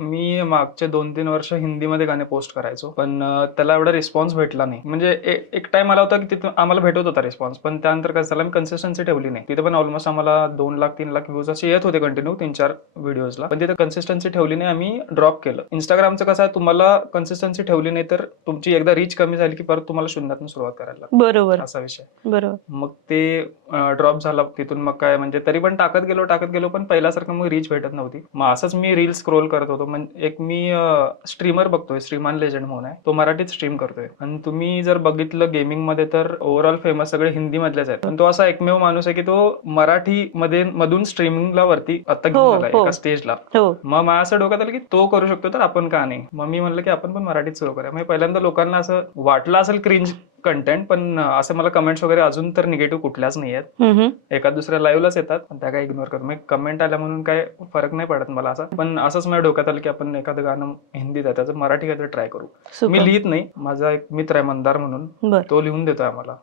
मी मागचे 2-3 वर्ष हिंदीमध्ये गाणे पोस्ट करायचो, पण त्याला एवढा रिस्पॉन्स भेटला नाही. म्हणजे एक टाइम आला होता की तिथून आम्हाला भेटत होता रिस्पॉन्स, पण त्यानंतर काय झालं, मी कन्सिस्टन्सी ठेवली नाही. तिथे पण ऑलमोस्ट आम्हाला 2 लाख 3 लाख व्ह्यूज असे येत होते कंटिन्यू 3-4 व्हिडिओजला, पण तिथे कन्सिस्टन्सी ठेवली नाही, आम्ही ड्रॉप केलं. इंस्टाग्रामचं कसं आहे, तुम्हाला कन्सिस्टन्सी ठेवली नाही तर तुमची एकदा रीच कमी झाली की परत तुम्हाला शून्यातून सुरुवात करायला लागते. बरोबर असा विषय. बरोबर. मग ते ड्रॉप झाला. तिथून मग काय म्हणजे तरी पण टाकत गेलो पण पहिल्यासारखं मग रीच भेटत नव्हती. मग असंच मी रील स्क्रोल करत होतो. म्हणजे एक मी स्ट्रीमर बघतोय, श्रीमान लेजंड म्हणून आहे, तो मराठीत स्ट्रीम करतोय. आणि तुम्ही जर बघितलं गेमिंग मध्ये तर ओव्हरऑल फेमस सगळे हिंदी मधलेच आहेत, पण तो असा एकमेव माणूस आहे की तो मराठी मध्ये मधून स्ट्रीमिंगला वरती आता घेऊन आलाय एका स्टेजला. मग मला असं डोक्यात आलं की तो करू शकतो तर आपण का नाही. मग मी म्हणलं की आपण पण मराठीत सुरू करूया. म्हणजे पहिल्यांदा लोकांना असं वाटलं असेल क्रिंज कंटेंट, पण असं मला कमेंट्स वगैरे अजून तर निगेटिव्ह कुठल्याच नाही आहेत. एका दुसऱ्या लाईव्हलाच येतात, पण त्या काय इग्नोर करतो. मग कमेंट आल्या म्हणून काय फरक नाही पडत मला असा. पण असंच माझ्या डोक्यात आलं की आपण एखादं गाणं हिंदीत आहे त्याचं मराठी काहीतरी ट्राय करू. मी लिहित नाही, माझा एक मित्र आहे मंदार म्हणून, तो लिहून देतोय आम्हाला.